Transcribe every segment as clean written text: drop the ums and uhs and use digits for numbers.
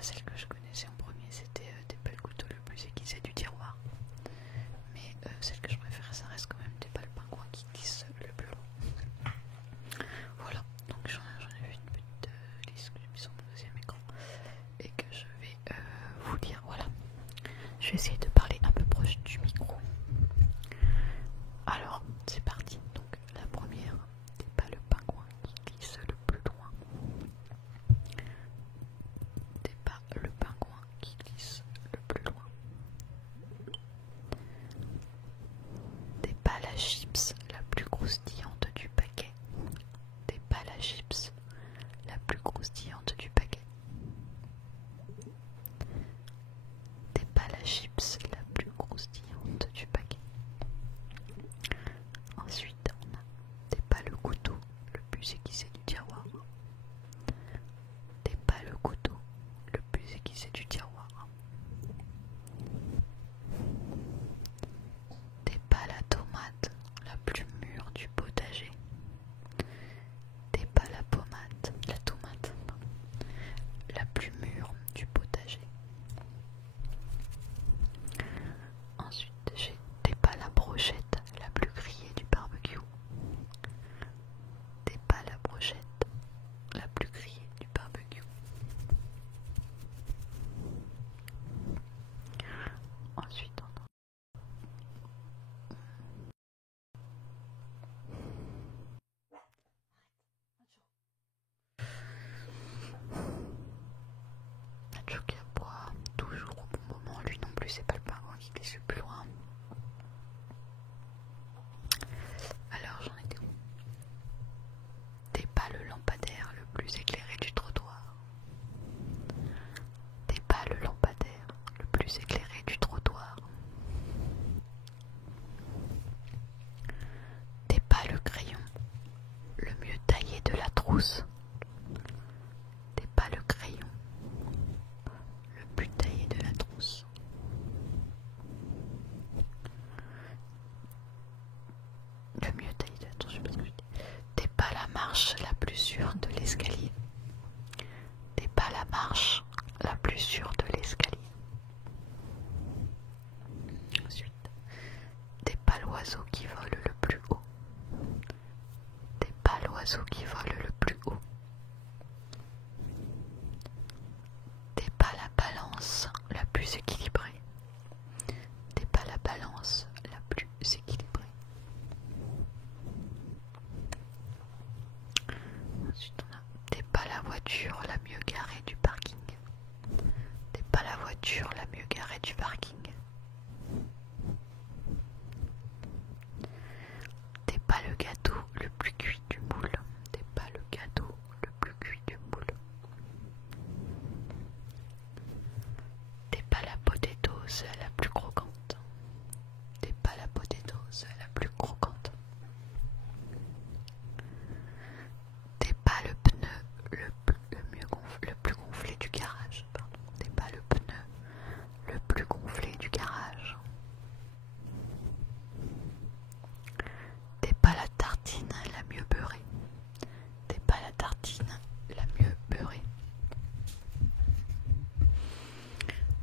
celle que je connaissais en premier, c'était T'es pas le couteau le plus aiguisé du tiroir. Mais celle que je préfère, ça reste quand même T'es pas le pingouin qui glisse le plus loin. Voilà, donc j'en ai vu une petite liste que j'ai mis sur mon deuxième écran et que je vais vous lire. Voilà, je vais essayer de parler un peu proche du micro. Alors, c'est parti. Donc, la première, T'es pas le pingouin qui glisse le plus loin. T'es pas le pingouin qui glisse le plus loin. T'es pas la chips la plus croustillante du paquet. T'es pas la chips la plus croustillante du paquet. T'es pas la chips la plus croustillante du paquet. Ensuite, on a T'es pas le couteau le plus aiguisé du tiroir. T'es pas le couteau le plus aiguisé du tiroir. T'es pas la tomate la plus mûre du potager. T'es pas la tomate la plus mûre du potager. Ensuite, T'es pas la brochette la plus grillée du barbecue. T'es pas la brochette la plus grillée du barbecue. Ensuite, on a Nacho qui aboie toujours au bon moment. Lui non plus, c'est pas le pingouin qui glisse le plus loin. Alors, j'en étais où? T'es pas le lampadaire le plus éclairé du trottoir. T'es pas le lampadaire le plus éclairé du trottoir. T'es pas le crayon le mieux taillé de la trousse. T'es pas le crayon le plus taillé de la trousse. Le mieux taillé de la trousse, je sais pas ce que je dis. T'es pas la marche la plus sûre de l'escalier. T'es pas la marche la plus sûre de l'escalier. Ensuite, T'es pas l'oiseau qui vole le plus haut. T'es pas l'oiseau qui vole le plus haut. T'es pas la balance la plus équilibrée. T'es pas la balance la plus équilibrée. Ensuite, on a T'es pas la voiture la mieux garée du parking. T'es pas la voiture la mieux garée du parking. T'es pas le gâteau le plus cuit du moule. T'es pas le gâteau le plus cuit du moule. T'es pas la potatoes la plus croquante. T'es pas la potatoes la plus croquante. T'es pas le pneu le plus gonflé du garage. Pardon. T'es pas le pneu le plus gonflé du garage. T'es pas la tartine la mieux beurrée. T'es pas la tartine la mieux beurrée.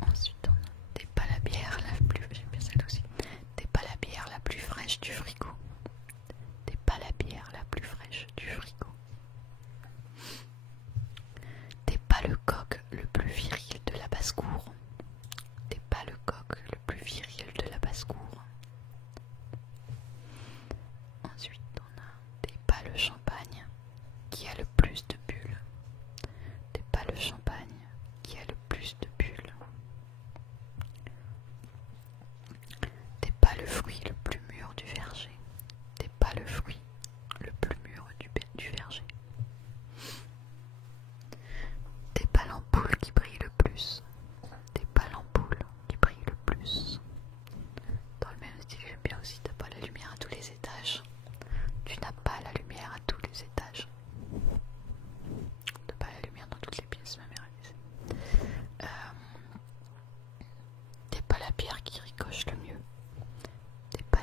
Ensuite, on a T'es pas la bière la plus... J'aime bien celle aussi. T'es pas la bière la plus fraîche du frigo. T'es pas la bière la plus fraîche du frigo. T'es pas le coq le plus viril de la basse-cour. T'es pas le coq le plus viril de la basse-cour. Ensuite, on a T'es pas le champagne qui a le plus de bulles. T'es pas le champagne qui a le plus de bulles. T'es pas le fruit le plus mûr du verger. T'es pas le fruit le plus mûr du verger. T'es pas l'ampoule qui brille le plus. T'es pas l'ampoule qui brille le plus. Dans le même style, j'aime bien aussi T'as pas la lumière à tous les étages. Tu n'as pas la lumière à tous les étages. T'as pas la lumière dans toutes les pièces, ma mère elle disait. T'es pas la pierre qui ricoche le mieux. T'es pas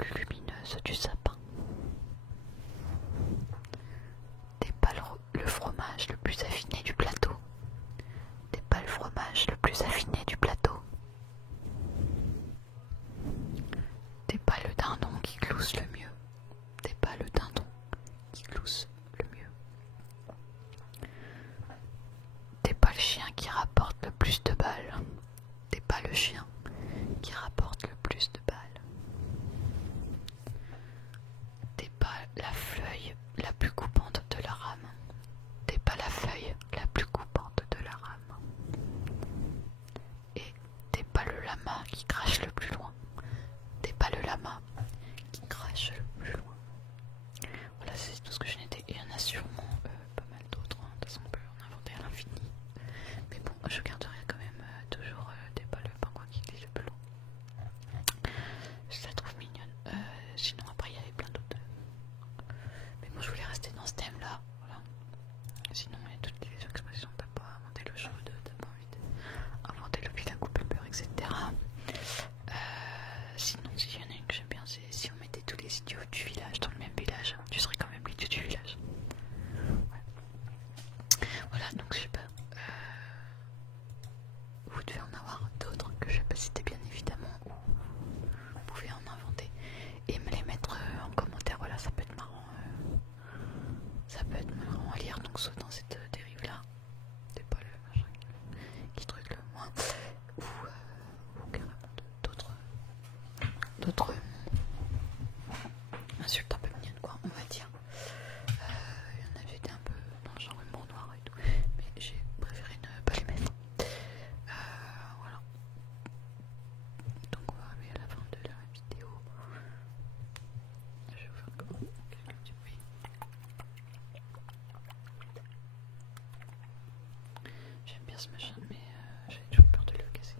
plus lumineuse du sapin. Dépale le fromage le plus affiné du plateau. Dépale le fromage le plus affiné du plateau. Dépale le dindon qui glousse le mieux. Dépale le dindon qui glousse le mieux. T'es pas le chien qui rapporte le plus de balles. T'es pas le chien qui rapporte le plus de balles. T'es pas la feuille la plus coupante de la rame. T'es pas la feuille la plus coupante de la rame. Et t'es pas le lama qui crache le plus loin. T'es pas le lama qui crache le plus loin. Voilà, c'est tout ce que je n'étais. Il y en a sûrement pas mal d'autres. Hein. De toute façon, on peut en inventer à l'infini. Mais bon, je garderai quand même toujours des pas le pingouin qui glisse le plus loin. Je la trouve mignonne. Sinon, après, il y avait plein d'autres. Mais bon, je voulais rester dans ce thème-là. Voilà. Sinon, il y a toutes les expressions. T'as pas inventé l'eau chaude, t'as pas envie d'inventer le fil à couper le beurre, etc. Sinon, s'il y en a une que j'aime bien, c'est si on mettait tous les idiots du village dans le même village, tu serais quand même l'idiot du village. Ouais. Voilà, donc je sais pas. Vous devez en avoir d'autres que je vais pas citer bien évidemment, ou vous pouvez en inventer et me les mettre en commentaire. Voilà, ça peut être marrant. Ça peut être marrant à lire, donc soit dans cette dérive là, c'est pas le machin qui truc le moins, ou carrément d'autres insultes un peu mignonnes, quoi, on va dire. Il y en avait été un peu dans le genre humour noir et tout, mais j'ai préféré ne pas les mettre. Voilà. Donc on va arriver à la fin de la vidéo. Je vais vous faire comment quelques petits bruits. J'aime bien ce machin, mais j'ai toujours peur de le casser.